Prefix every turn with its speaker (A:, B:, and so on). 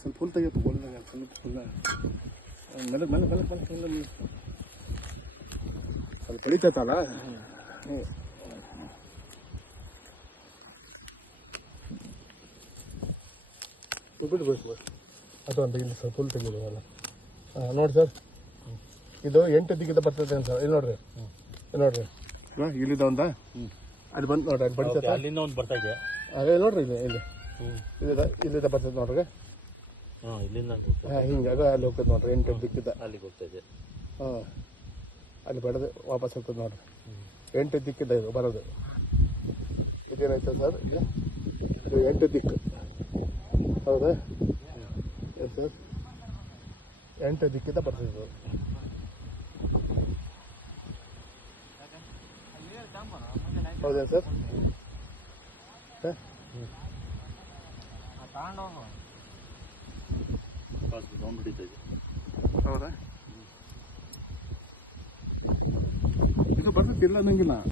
A: ಸ್ವಲ್ಪ ಹುಲ್ ತೆಗಿಯಪ್ಪ ಹುಲ್ಲಾಗ ಸ್ವಲ್ಪ ಹುಲ್ಲ ಮೇಲೆ ಮೇಲೆ ಮೇಲೆ ಮೇಲೆ ಮೆಲ್ಲ. ಸ್ವಲ್ಪ ಬೆಳಿತೈತಲ್ಲ ಹ್ಞೂ ಬಿಟ್ಟು ಬಿಟ್ಟು ಬಿಟ್ಟು ಅದು ಅಂತ ಇಲ್ಲಿ ಸ್ವಲ್ಪ ಹುಲ್ ತೆಗಿಯೋದಲ್ಲ ಹಾಂ ನೋಡಿ ಸರ್ ಇದು ಎಂಟು ದಿಕ್ಕಿಂದ ಬರ್ತದೆ ಅಂತ ಇಲ್ಲಿ ನೋಡ್ರಿ. ಇಲ್ಲಿ ನೋಡ್ರಿ. ಇಲ್ಲಿದ ಒಂದ? ಅದು ಬಂದು ನೋಡ್ರಿ ಅದು ಬಡಿತೈತೆ
B: ಅಲ್ಲಿಂದ ಒಂದು ಬರ್ತಾ ಇದೆ.
A: ಅದೇ ನೋಡ್ರಿ ಇಲ್ಲಿ ಇಲ್ಲಿ
B: ಹ್ಞೂ
A: ಇಲ್ಲಿದ ಇಲ್ಲಿದ ಬರ್ತದೆ ನೋಡ್ರಿ.
B: ಇಲ್ಲಿಂದ
A: ಹಿಂಗಾಗ ಅಲ್ಲಿ ಹೋಗ್ತದೆ ನೋಡ್ರಿ ಎಂಟು ದಿಕ್ಕಿದ
B: ಅಲ್ಲಿಗೆ ಹೋಗ್ತದೆ
A: ಹಾಂ ಅಲ್ಲಿ ಬಡದು ವಾಪಸ್ ಹೋಗ್ತದೆ ನೋಡ್ರಿ. ಎಂಟು ದಿಕ್ಕಿದ ಇದು ಬರೋದು ಇದೇನಾಯ್ತು ಸರ್? ಇದು ಎಂಟು ದಿಕ್ಕು. ಹೌದಾ? Yes sir. ಎಂಟು ದಿಕ್ಕಿಂದ ಬರ್ತದೆ ಹೌದಾ ಸರ್? ಹಾಂ.
B: ಹೊಡಿತಾ ಇದೆ
A: ಹೌದಾ? ಇದು ಬರ್ತೈತಿ ಇಲ್ಲ ಅನ್ನಂಗಿಲ್ಲ.